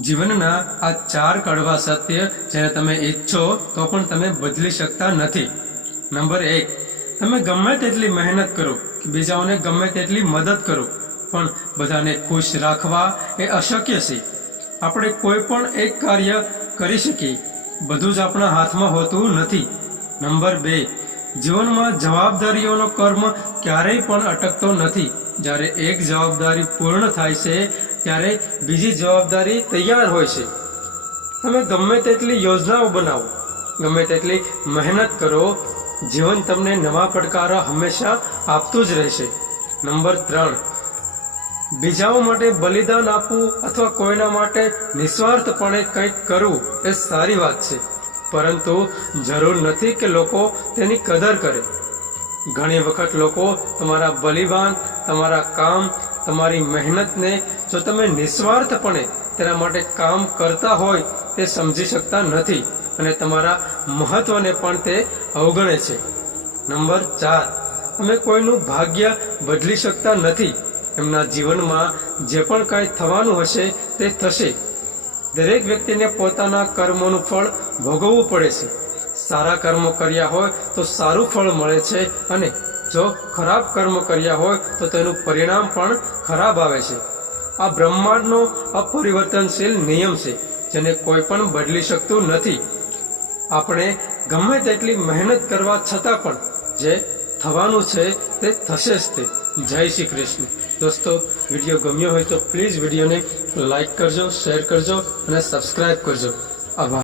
જીવનના આ ચાર કડવા સત્ય જેને તમે ઈચ્છો તો પણ તમે બદલી શકતા નથી. નંબર એક, તમે ગમે તેટલી મહેનત કરો કે બીજાઓને ગમે તેટલી મદદ કરો, પણ બધાને ખુશ રાખવા એ અશક્ય છે. આપણે કોઈ પણ એક કાર્ય કરી શકીએ, બધું જ આપણા હાથમાં હોતું નથી. નંબર બે, જીવનમાં જવાબદારીઓનો કર્મ ક્યારેય પણ અટકતો નથી. જ્યારે એક જવાબદારી પૂર્ણ થાય છે ત્યારે બીજી જવાબદારી તૈયાર હોય છે. તમે ગમે તેટલી યોજનાઓ બનાવો, ગમે તેટલી મહેનત કરો, જીવન તમને નવા પડકારો હંમેશા આપતું જ રહેશે. નંબર ત્રણ, બીજાઓ માટે બલિદાન આપવું અથવા કોઈના માટે નિસ્વાર્થપણે કંઈક કરવું એ સારી વાત છે. પરંતુ જરૂર નથી કે લોકો તેની કદર કરે. ઘણી વખત લોકો તમારા બલિદાન, તમારા કામ, તમારી મહેનતને જો તમે નિસ્વાર્થપણે તેના માટે કામ કરતા હોય, તે સમજી શકતા નથી અને તમારા મહત્વને પણ તે અવગણે છે. નંબર ચાર. અમે કોઈનું ભાગ્ય બદલી શકતા નથી. એમના જીવનમાં જે પણ કાંઈ થવાનું હશે, તે થશે. દરેક વ્યક્તિને પોતાના કર્મોનું ફળ ભોગવવું પડે છે. સારા કર્મો કર્યા હોય, તો સારું ફળ મળે છે અને જો ખરાબ કર્મ કર્યા હોય, તો તેનું પરિણામ પણ ખરાબ આવે છે. આ બ્રહ્માંડનો અપરિવર્તનશીલ નિયમ છે, જેને કોઈ પણ બદલી શકતું નથી. આપણે ગમે તેટલી મહેનત કરવા છતાં પણ જે થવાનું છે તે થશે જ તે. જય શ્રી કૃષ્ણ. દોસ્તો, વીડિયો ગમ્યો હોય તો પ્લીઝ વિડીયોને લાઈક કરજો, શેર કરજો અને સબસ્ક્રાઈબ કરજો. આભાર.